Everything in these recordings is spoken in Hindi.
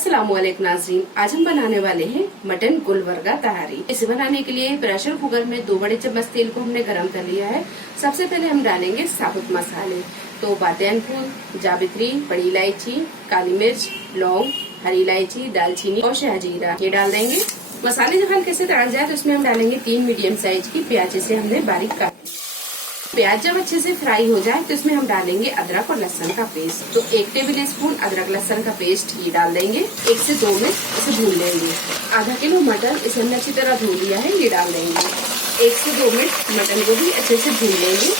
अस्सलामुअलैकुम नाज़रीन, आज हम बनाने वाले हैं मटन गुलबर्गा तहारी। इसे बनाने के लिए प्रेशर कुकर में 2 बड़े चम्मच तेल को हमने गरम कर लिया है। सबसे पहले हम डालेंगे साबुत मसाले, तो बातियान फूल, जावित्री, बड़ी इलायची, काली मिर्च, लौंग, हरी इलायची, दालचीनी और शहजीरा ये डाल देंगे। मसाले जब हल्के से तड़क जाए तो इसमें हम डालेंगे 3 मीडियम साइज की प्याज, जिसे हमने बारीक काटा। प्याज जब अच्छे से फ्राई हो जाए तो इसमें हम डालेंगे अदरक और लहसुन का पेस्ट, तो 1 टेबल स्पून अदरक लहसुन का पेस्ट ही डाल देंगे। 1 से 2 मिनट इसे भून लेंगे। आधा किलो मटन इसे हमने अच्छी तरह धो लिया है, ये डाल देंगे। 1 से 2 मिनट मटन को भी अच्छे से भून लेंगे।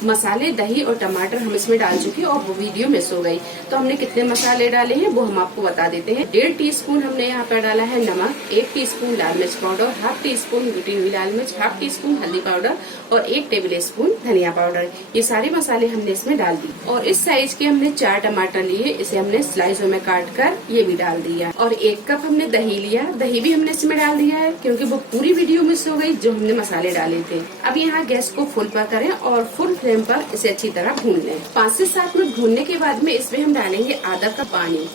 मसाले, दही और टमाटर हम इसमें डाल चुके हैं और वो वीडियो मिस हो गई, तो हमने कितने मसाले डाले हैं वो हम आपको बता देते हैं। 1.5 टीस्पून हमने यहाँ पर डाला है नमक, 1 टीस्पून लाल मिर्च पाउडर, हाफ टी स्पून कुटी हुई लाल मिर्च, हाफ टी स्पून हल्दी पाउडर और 1 टेबल स्पून धनिया पाउडर। ये सारे मसाले हमने इसमें डाल दी और इस साइज के हमने 4 टमाटर लिए, इसे हमने स्लाइसों में काट कर ये भी डाल दिया। और 1 कप हमने दही लिया, दही भी हमने इसमें डाल दिया है क्योंकि वो पूरी वीडियो मिस हो गई जो हमने मसाले डाले थे। अब यहाँ गैस को फुल पर करें और फुल फ्लेम पर इसे अच्छी तरह भून लें। 5 से 7 मिनट भूनने के बाद में इसमें हम डालेंगे आधा कप पानी।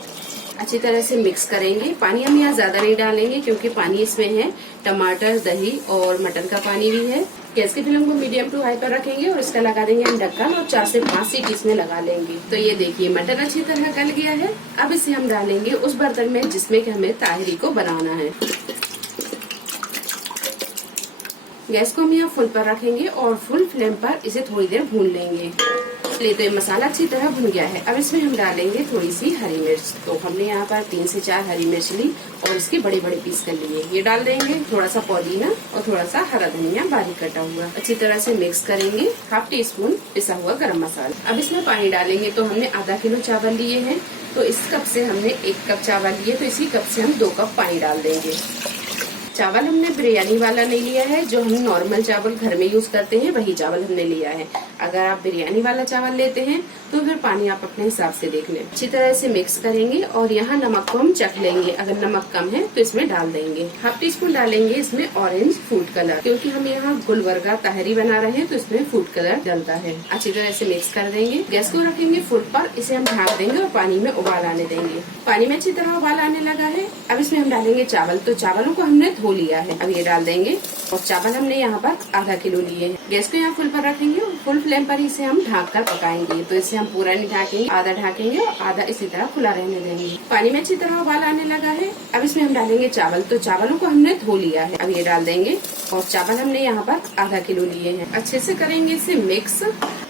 अच्छी तरह से मिक्स करेंगे। पानी हम यहाँ ज्यादा नहीं डालेंगे क्योंकि पानी इसमें है टमाटर, दही और मटन का पानी भी है। गैस की फ्लेम को मीडियम टू हाई पर रखेंगे और इसका लगा देंगे हम ढक्कन और 4 से 5 सीटी इसमें लगा लेंगे। तो ये देखिए मटन अच्छी तरह गल गया है। अब इसे हम डालेंगे उस बर्तन में जिसमें कि हमें ताहरी को बनाना है। गैस को हम यहाँ फुल पर रखेंगे और फुल फ्लेम पर इसे थोड़ी देर भून लेंगे। तो ये मसाला अच्छी तरह भुन गया है। अब इसमें हम डालेंगे थोड़ी सी हरी मिर्च, तो हमने यहाँ पर 3 से 4 हरी मिर्च ली और इसके बड़े बड़े पीस कर लिए, ये डाल देंगे। थोड़ा सा पुदीना और थोड़ा सा हरा धनिया बारीक कटा हुआ। अच्छी तरह से मिक्स करेंगे। हाफ टी स्पून पिसा हुआ गरम मसाला। अब इसमें पानी डालेंगे, तो हमने आधा किलो चावल लिए हैं, तो इस कप से हमने 1 कप चावल लिए, तो इसी कप से हम 2 कप पानी डाल देंगे। चावल हमने बिरयानी वाला नहीं लिया है, जो हम नॉर्मल चावल घर में यूज करते हैं वही चावल हमने लिया है। अगर आप बिरयानी वाला चावल लेते हैं तो फिर पानी आप अपने हिसाब से देख लें। अच्छी तरह से मिक्स करेंगे और यहाँ नमक को हम चख लेंगे, अगर नमक कम है तो इसमें डाल देंगे। हाफ टी स्पून डालेंगे इसमें ऑरेंज फूड कलर, क्योंकि हम यहाँ गुलबर्गा तहरी बना रहे हैं तो इसमें फूड कलर डलता है। अच्छी तरह से मिक्स कर देंगे। गैस को रखेंगे फुल पर, इसे हम ढक देंगे और पानी में उबाल आने देंगे। पानी में अच्छी तरह उबाल आने लगा है। अब इसमें हम डालेंगे चावल, तो चावलों को हमने धो लिया है, अब ये डाल देंगे। और चावल हमने यहाँ पर आधा किलो लिए हैं। गैस को यहाँ फुल पर रखेंगे और फुल फ्लेम पर इसे हम ढक कर पकाएंगे, तो इसे हम पूरा नहीं ढकेंगे, आधा ढकेंगे और आधा इसी तरह खुला रहने देंगे। पानी में अच्छी तरह उबाल आने लगा है। अब इसमें हम डालेंगे चावल, तो चावलों को हमने धो लिया है, अब ये डाल देंगे। और चावल हमने यहाँ पर आधा किलो लिए हैं। अच्छे से करेंगे इसे मिक्स।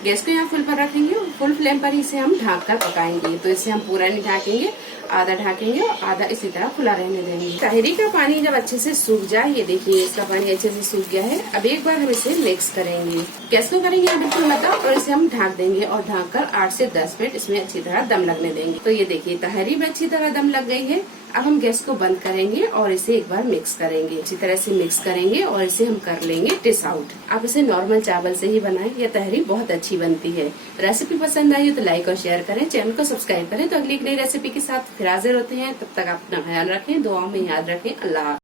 गैस को यहाँ फुल पर रखेंगे और फुल फ्लेम पर इसे हम ढक कर पकाएंगे, तो इसे हम पूरा नहीं ढकेंगे, आधा ढकेंगे और आधा इसी तरह खुला रहने देंगे। तहरी का पानी जब अच्छे से सूख जाए, ये देखिए इसका पानी अच्छे से सूख गया है। अब एक बार हम इसे मिक्स करेंगे। गैस को करेंगे बिल्कुल मता और इसे हम ढक देंगे और ढककर 8 से 10 मिनट इसमें अच्छी तरह दम लगने देंगे। तो ये देखिए तहरी में अच्छी तरह दम लग गई है। अब हम गैस को बंद करेंगे और इसे एक बार मिक्स करेंगे। अच्छी तरह से मिक्स करेंगे और इसे हम कर लेंगे डिश आउट। आप इसे नॉर्मल चावल से ही बनाएं, यह तहरी बहुत अच्छी बनती है। रेसिपी पसंद आई हो तो लाइक और शेयर करें, चैनल को सब्सक्राइब करें। तो अगली एक नई रेसिपी के साथ फिर हाजिर होते हैं। तब तक अपना ख्याल रखें, दुआओं में याद रखें। अल्लाह।